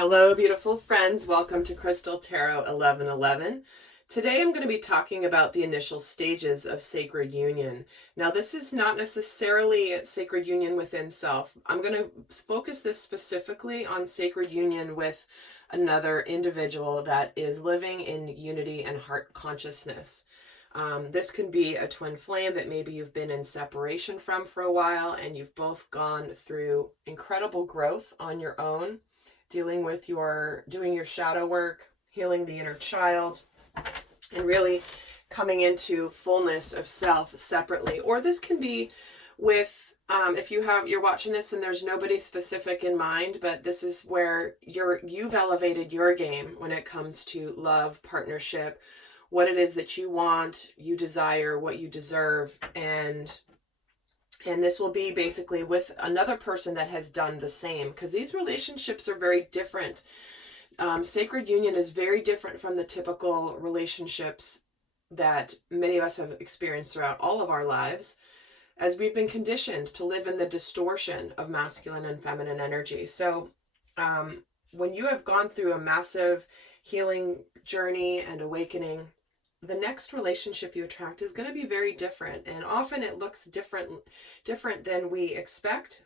Hello, beautiful friends. Welcome to Crystal Tarot 1111. Today I'm going to be talking about the initial stages of sacred union. Now, this is not necessarily sacred union within self. I'm going to focus this specifically on sacred union with another individual that is living in unity and heart consciousness. This can be a twin flame that maybe you've been in separation from for a while and you've both gone through incredible growth on your own, dealing with doing your shadow work, healing the inner child, and really coming into fullness of self separately. Or this can be with, if you're watching this and there's nobody specific in mind, but this is where you've elevated your game when it comes to love, partnership, what it is that you want, you desire, what you deserve, and this will be basically with another person that has done the same, because these relationships are very different. Sacred union is very different from the typical relationships that many of us have experienced throughout all of our lives, as we've been conditioned to live in the distortion of masculine and feminine energy. So when you have gone through a massive healing journey and awakening, the next relationship you attract is going to be very different, and often it looks different than we expect.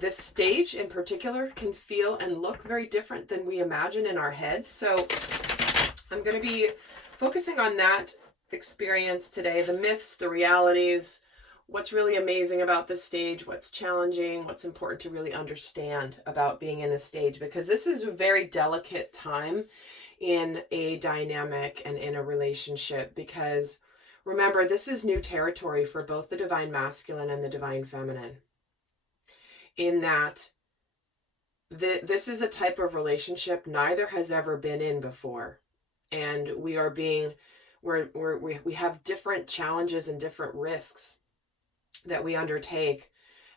This stage in particular can feel and look very different than we imagine in our heads. So I'm going to be focusing on that experience today, the myths, the realities, what's really amazing about this stage, what's challenging, what's important to really understand about being in this stage, because this is a very delicate time in a dynamic and in a relationship, because remember, this is new territory for both the divine masculine and the divine feminine, in that this is a type of relationship neither has ever been in before, and we have different challenges and different risks that we undertake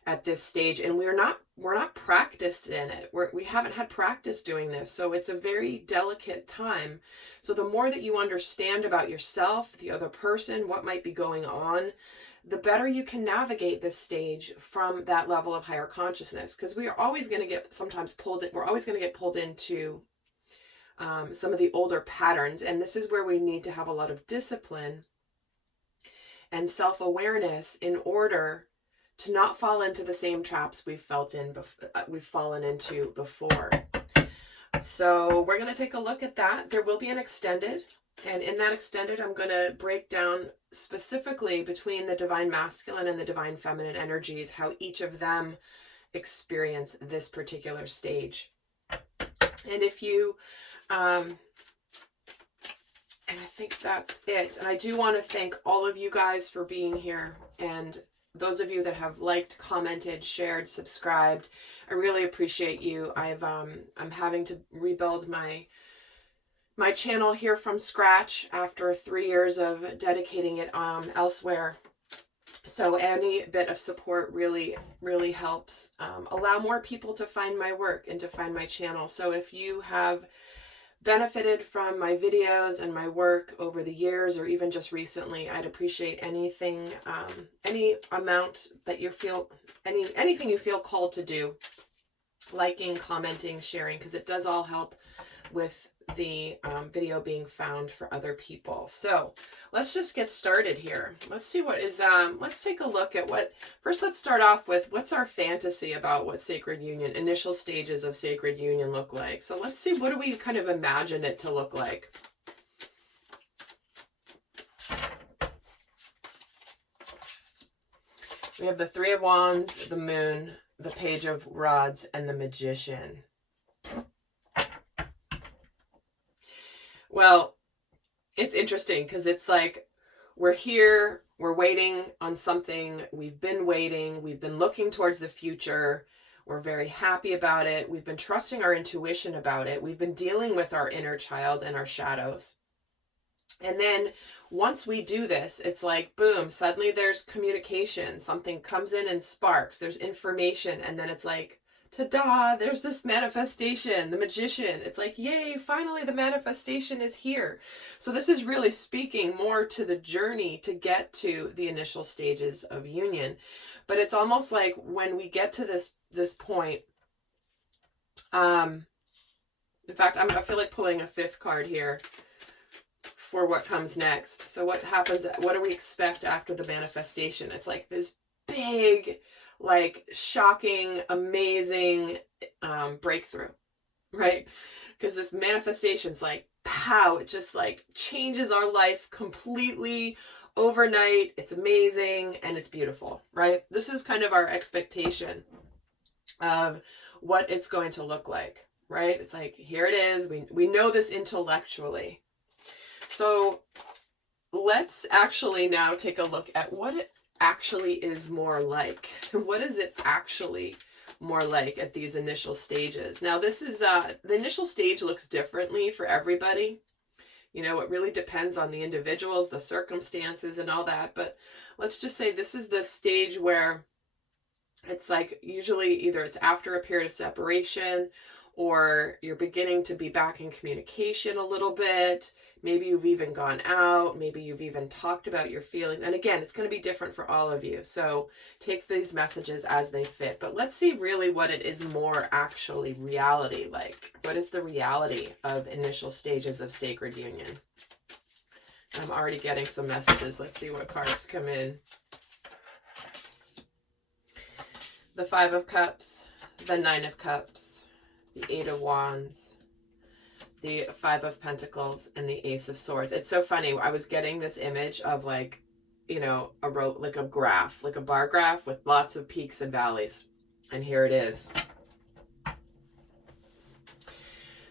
at this stage, and we're not practiced in it. We haven't had practice doing this, so it's a very delicate time. So the more that you understand about yourself, the other person, what might be going on, the better you can navigate this stage from that level of higher consciousness, because we are always going to get we're always going to get pulled into some of the older patterns, and this is where we need to have a lot of discipline and self-awareness in order to not fall into the same traps we've fallen into before. So we're going to take a look at that. There will be an extended, and in that extended, I'm going to break down specifically between the divine masculine and the divine feminine energies, how each of them experience this particular stage. And if you, and I think that's it. And I do want to thank all of you guys for being here, and those of you that have liked, commented, shared, subscribed. I really appreciate you. I'm having to rebuild my channel here from scratch after 3 years of dedicating it elsewhere. So any bit of support really, really helps allow more people to find my work and to find my channel. So if you have benefited from my videos and my work over the years, or even just recently, I'd appreciate anything, any amount that you feel, anything you feel called to do, liking, commenting, sharing, because it does all help with the video being found for other people. So let's just get started here. Let's see what is, let's take a look at first let's start off with what's our fantasy about what sacred union, initial stages of sacred union look like. So let's see, what do we kind of imagine it to look like? We have the Three of Wands, the Moon, the Page of Rods, and the Magician. Well, it's interesting because it's like we're here, we're waiting on something, we've been waiting, we've been looking towards the future, we're very happy about it, we've been trusting our intuition about it, we've been dealing with our inner child and our shadows. And then once we do this, it's like, boom, suddenly there's communication, something comes in and sparks, there's information, and then it's like, ta-da, there's this manifestation, the Magician. It's like, yay, finally the manifestation is here. So this is really speaking more to the journey to get to the initial stages of union. But it's almost like when we get to this point, In fact, I feel like pulling a fifth card here for what comes next. So what happens, what do we expect after the manifestation? It's like this big, like shocking, amazing breakthrough, right? Because this manifestation's like, pow, it just like changes our life completely overnight. It's amazing and it's beautiful, right? This is kind of our expectation of what it's going to look like, right? It's like, here it is. We know this intellectually. So let's actually now take a look at what it actually is more like. What is it actually more like at these initial stages? Now, this is the initial stage looks differently for everybody. You know, it really depends on the individuals, the circumstances, and all that. But let's just say this is the stage where it's like usually either it's after a period of separation, or you're beginning to be back in communication a little bit. Maybe you've even gone out. Maybe you've even talked about your feelings. And again, it's going to be different for all of you. So take these messages as they fit. But let's see really what it is more actually reality like. What is the reality of initial stages of sacred union? I'm already getting some messages. Let's see what cards come in. The Five of Cups, the Nine of Cups, the Eight of Wands, the Five of Pentacles, and the Ace of Swords. It's so funny. I was getting this image of like, you know, like a graph, like a bar graph with lots of peaks and valleys. And here it is.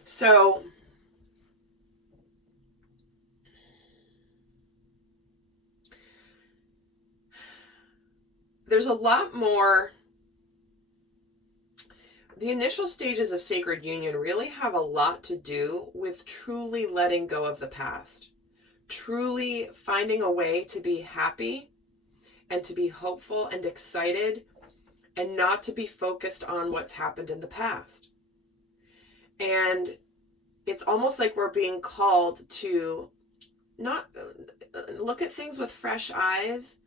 So there's a lot more. The initial stages of sacred union really have a lot to do with truly letting go of the past, truly finding a way to be happy and to be hopeful and excited and not to be focused on what's happened in the past. And it's almost like we're being called to not look at things with fresh eyes.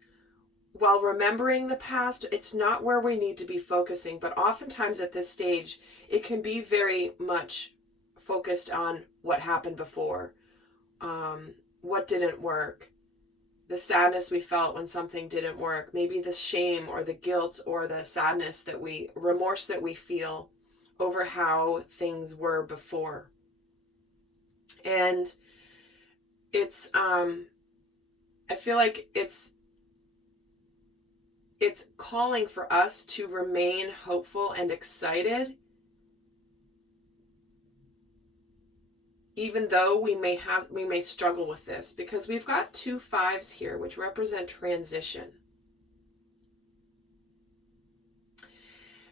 While remembering the past, it's not where we need to be focusing, but oftentimes at this stage, it can be very much focused on what happened before, what didn't work, the sadness we felt when something didn't work, maybe the shame or the guilt or the sadness remorse that we feel over how things were before. And it's, I feel like it's calling for us to remain hopeful and excited, even though we may struggle with this, because we've got two fives here, which represent transition.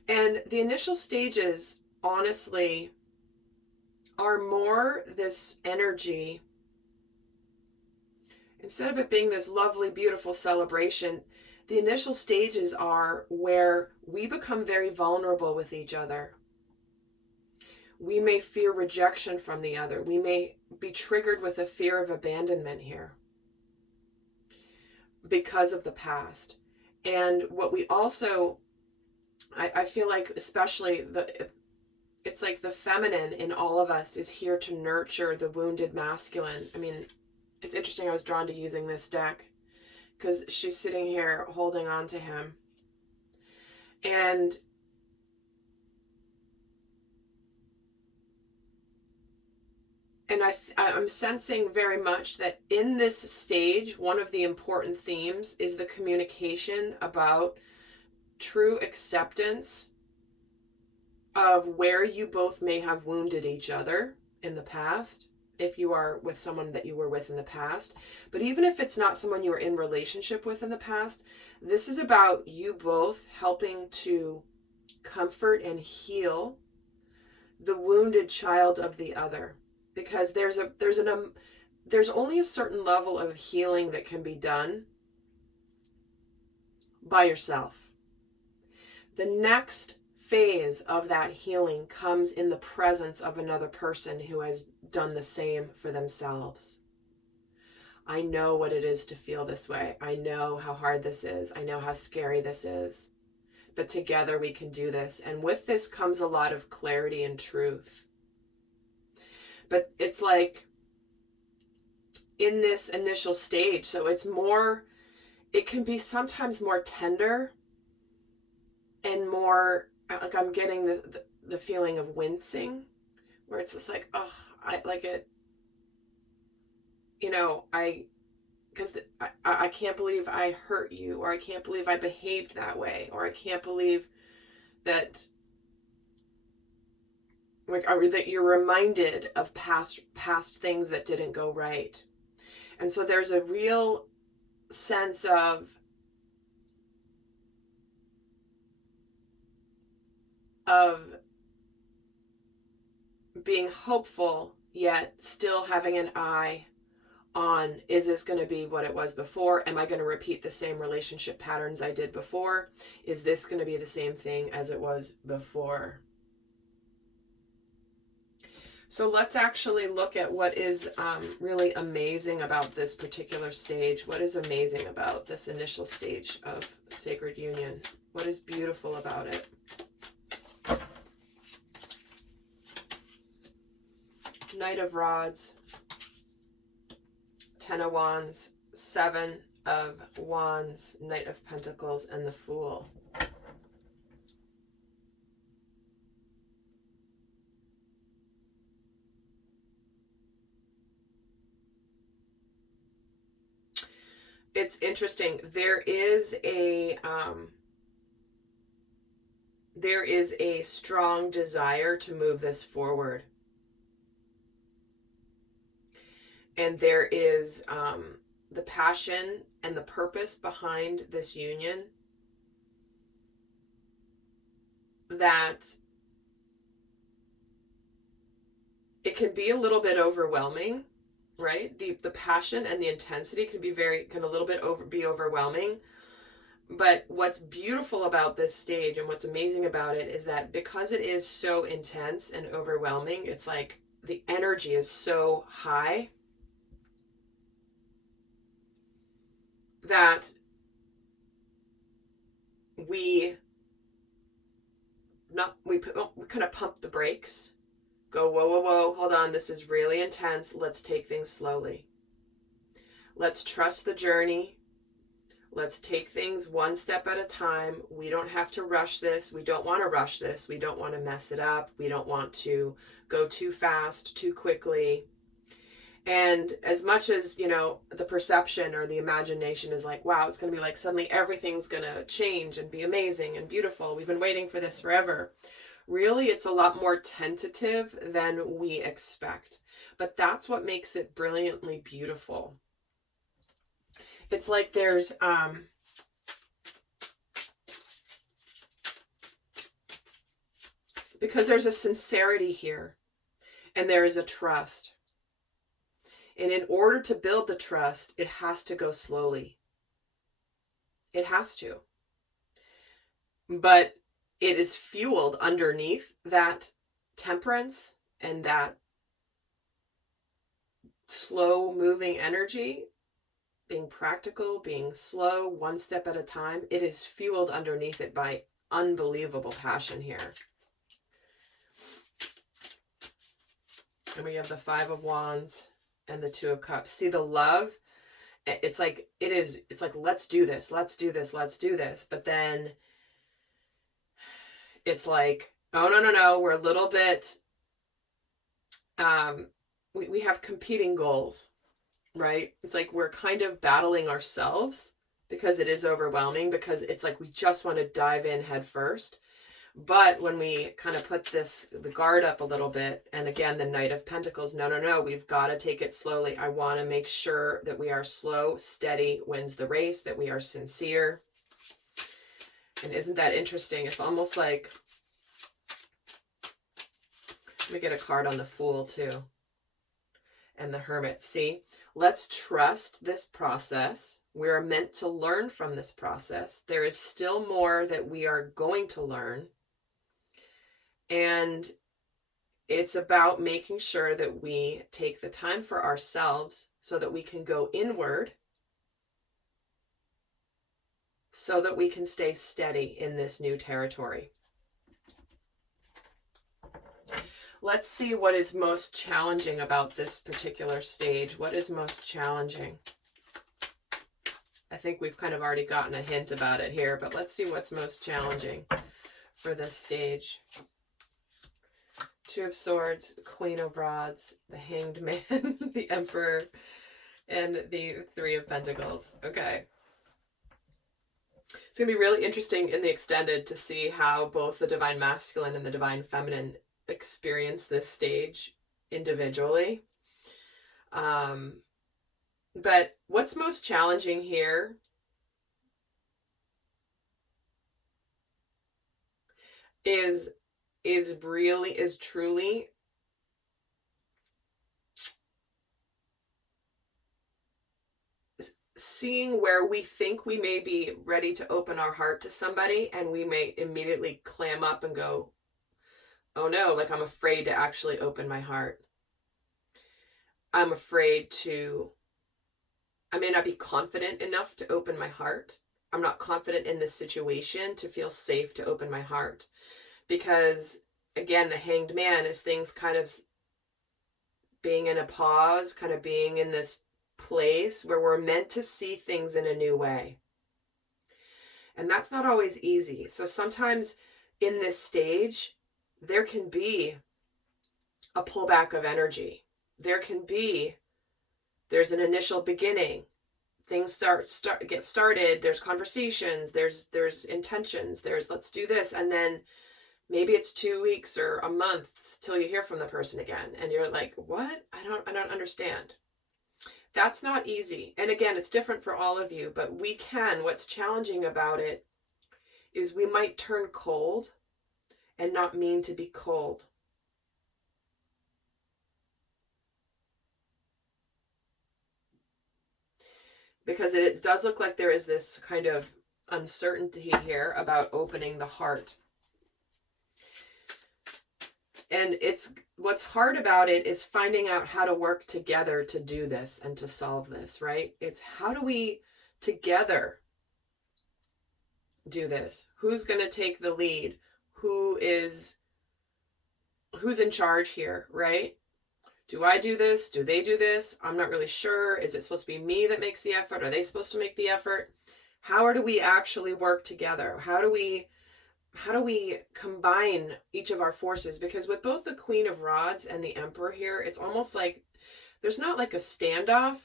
And the initial stages, honestly, are more this energy. Instead of it being this lovely, beautiful celebration, the initial stages are where we become very vulnerable with each other. We may fear rejection from the other. We may be triggered with a fear of abandonment here because of the past. And what we also, I feel like especially it's like the feminine in all of us is here to nurture the wounded masculine. I mean, it's interesting. I was drawn to using this deck because she's sitting here holding on to him. And I'm sensing very much that in this stage, one of the important themes is the communication about true acceptance of where you both may have wounded each other in the past, if you are with someone that you were with in the past. But even if it's not someone you were in relationship with in the past, this is about you both helping to comfort and heal the wounded child of the other. Because there's only a certain level of healing that can be done by yourself. The next phase of that healing comes in the presence of another person who has done the same for themselves. I know what it is to feel this way. I know how hard this is. I know how scary this is. But together we can do this. And with this comes a lot of clarity and truth. But it's like in this initial stage, so it's more, it can be sometimes more tender and more like I'm getting the feeling of wincing, where it's just like, oh, I like it, you know, because I can't believe I hurt you, or I can't believe I behaved that way, or I can't believe that, like, that you're reminded of past things that didn't go right. And so there's a real sense of being hopeful, yet still having an eye on, is this going to be what it was before? Am I going to repeat the same relationship patterns I did before? Is this going to be the same thing as it was before? So let's actually look at what is really amazing about this particular stage. What is amazing about this initial stage of sacred union? What is beautiful about it? Knight of Rods, Ten of Wands, Seven of Wands, Knight of Pentacles, and the Fool. It's interesting. There is a strong desire to move this forward. And there is the passion and the purpose behind this union that it can be a little bit overwhelming, right? The passion and the intensity can be can a little bit be overwhelming. But what's beautiful about this stage and what's amazing about it is that because it is so intense and overwhelming, it's like the energy is so high that we kind of pump the brakes, go, whoa, whoa, whoa, hold on, this is really intense. Let's take things slowly. Let's trust the journey. Let's take things one step at a time. We don't have to rush this. We don't want to rush this. We don't want to mess it up. We don't want to go too fast, too quickly. And as much as, you know, the perception or the imagination is like, wow, it's going to be like suddenly everything's going to change and be amazing and beautiful. We've been waiting for this forever. Really, it's a lot more tentative than we expect. But that's what makes it brilliantly beautiful. It's like there's because there's a sincerity here and there is a trust. And in order to build the trust, it has to go slowly. It has to. But it is fueled underneath that temperance and that slow moving energy, being practical, being slow, one step at a time. It is fueled underneath it by unbelievable passion here. And we have the Five of Wands and the Two of Cups. See the love? It's like, it's like, let's do this, let's do this, let's do this. But then it's like, oh, no, we're a little bit, we have competing goals, right? It's like we're kind of battling ourselves because it is overwhelming, because it's like we just want to dive in head first. But when we kind of put the guard up a little bit, and again, the Knight of Pentacles, no, we've got to take it slowly. I want to make sure that we are slow, steady wins the race, that we are sincere. And isn't that interesting? It's almost like, let me get a card on the Fool too. And the Hermit. See, let's trust this process. We're meant to learn from this process. There is still more that we are going to learn. And it's about making sure that we take the time for ourselves so that we can go inward, so that we can stay steady in this new territory. Let's see what is most challenging about this particular stage. What is most challenging? I think we've kind of already gotten a hint about it here, but let's see what's most challenging for this stage. Two of Swords, Queen of Rods, the Hanged Man, the Emperor, and the Three of Pentacles. Okay. It's going to be really interesting in the extended to see how both the Divine Masculine and the Divine Feminine experience this stage individually. But what's most challenging here is truly seeing where we think we may be ready to open our heart to somebody, and we may immediately clam up and go, oh no, like I'm afraid to actually open my heart. I'm afraid to, I may not be confident enough to open my heart. I'm not confident in this situation to feel safe to open my heart. Because again, the Hanged Man is things kind of being in a pause, kind of being in this place where we're meant to see things in a new way. And that's not always easy. So sometimes in this stage, there can be a pullback of energy. There's an initial beginning. Things get started. There's conversations. There's intentions. There's let's do this, and then maybe it's 2 weeks or a month till you hear from the person again, and you're like, "What? I don't understand." That's not easy. And again, it's different for all of you, but what's challenging about it is we might turn cold and not mean to be cold. Because it does look like there is this kind of uncertainty here about opening the heart. And what's hard about it is finding out how to work together to do this and to solve this, right? It's how do we together do this? Who's going to take the lead? Who's in charge here, right? Do I do this? Do they do this? I'm not really sure. Is it supposed to be me that makes the effort? Are they supposed to make the effort? How do we actually work together? How do we combine each of our forces? Because with both the Queen of Rods and the Emperor here, it's almost like there's not like a standoff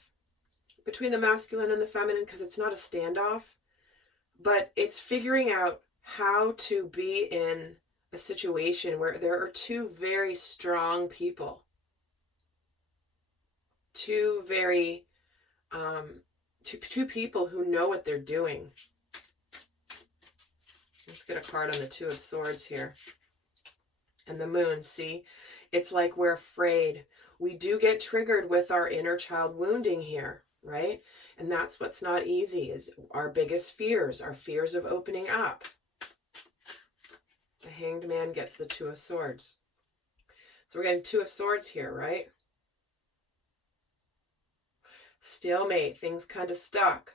between the masculine and the feminine, because it's not a standoff, but it's figuring out how to be in a situation where there are two very strong people, two people who know what they're doing. Let's get a card on the Two of Swords here. And the Moon, see? It's like we're afraid. We do get triggered with our inner child wounding here, right? And that's what's not easy, is our biggest fears, our fears of opening up. The Hanged Man gets the Two of Swords. So we're getting Two of Swords here, right? Stalemate, things kind of stuck.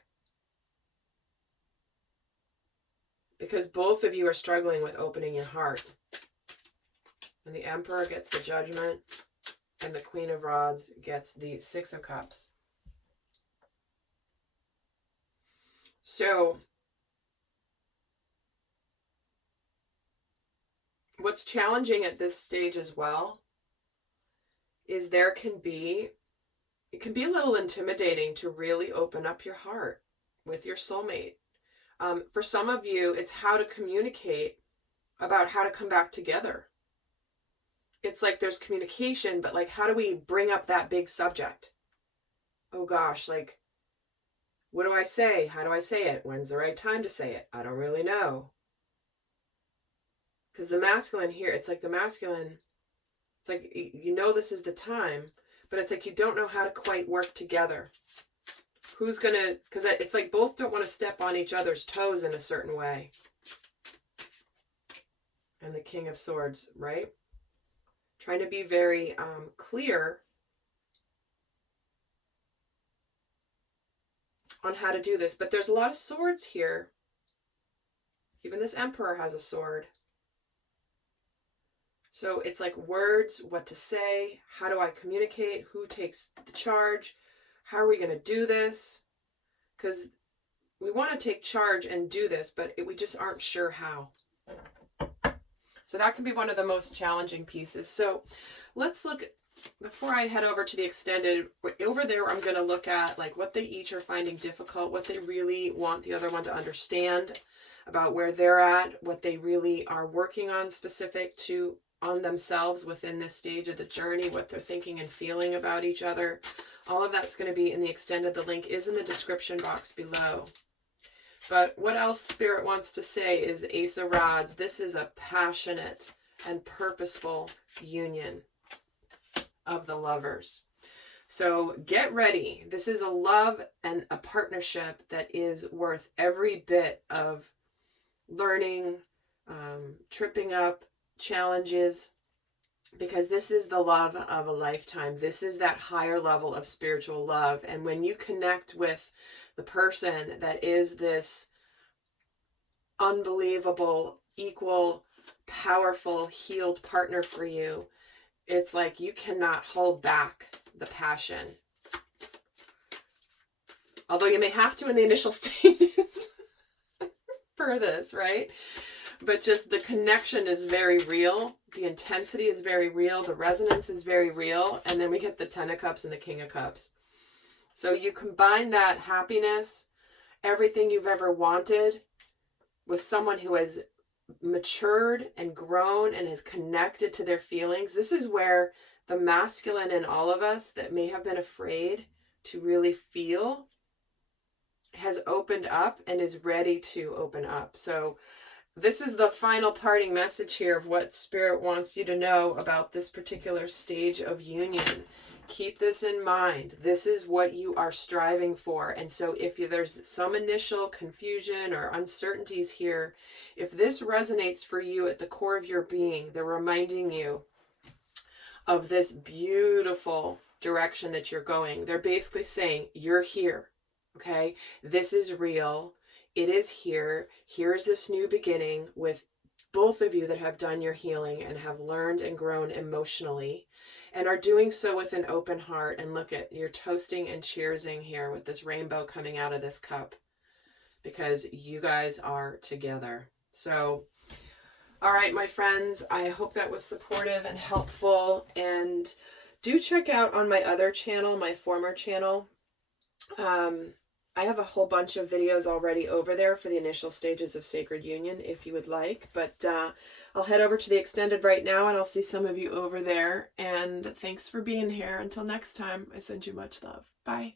Because both of you are struggling with opening your heart. And the Emperor gets the Judgment, and the Queen of Rods gets the Six of Cups. So, what's challenging at this stage as well is it can be a little intimidating to really open up your heart with your soulmate. For some of you, it's how to communicate about how to come back together. It's like there's communication, but like, how do we bring up that big subject? Oh gosh, like, what do I say? How do I say it? When's the right time to say it? I don't really know. Because the masculine here, it's like the masculine, it's like, you know, this is the time, but it's like you don't know how to quite work together. Who's going to, because it's like both don't want to step on each other's toes in a certain way. And the King of Swords, right? Trying to be very clear on how to do this. But there's a lot of swords here. Even this Emperor has a sword. So it's like words, what to say, how do I communicate, who takes the charge, how are we going to do this? Because we want to take charge and do this, but we just aren't sure how. So that can be one of the most challenging pieces. So let's look, before I head over to the extended, over there I'm going to look at like what they each are finding difficult, what they really want the other one to understand about where they're at, what they really are working on specific to on themselves within this stage of the journey, what they're thinking and feeling about each other. All of that's going to be in the extended. The link is in the description box below. But what else Spirit wants to say is Ace of Rods. This is a passionate and purposeful union of the lovers. So get ready. This is a love and a partnership that is worth every bit of learning, tripping up, challenges, because this is the love of a lifetime. This is that higher level of spiritual love. And when you connect with the person that is this unbelievable, equal, powerful, healed partner for you, it's like you cannot hold back the passion. Although you may have to in the initial stages for this, right? But just the connection is very real. The intensity is very real. The resonance is very real. And then we get the 10 of Cups and the King of Cups. So you combine that happiness, everything you've ever wanted, with someone who has matured and grown and has connected to their feelings. This is where the masculine in all of us that may have been afraid to really feel has opened up and is ready to open up. So this is the final parting message here of what Spirit wants you to know about this particular stage of union. Keep this in mind. This is what you are striving for. And so if there's some initial confusion or uncertainties here, if this resonates for you at the core of your being, they're reminding you of this beautiful direction that you're going. They're basically saying, you're here. Okay? This is real. It is here. Here's this new beginning with both of you that have done your healing and have learned and grown emotionally and are doing so with an open heart. And look at, you're toasting and cheersing here with this rainbow coming out of this cup because you guys are together. So, all right, my friends, I hope that was supportive and helpful. And do check out on my other channel, my former channel. I have a whole bunch of videos already over there for the initial stages of sacred union if you would like, but I'll head over to the extended right now and I'll see some of you over there. And thanks for being here. Until next time, I send you much love. Bye.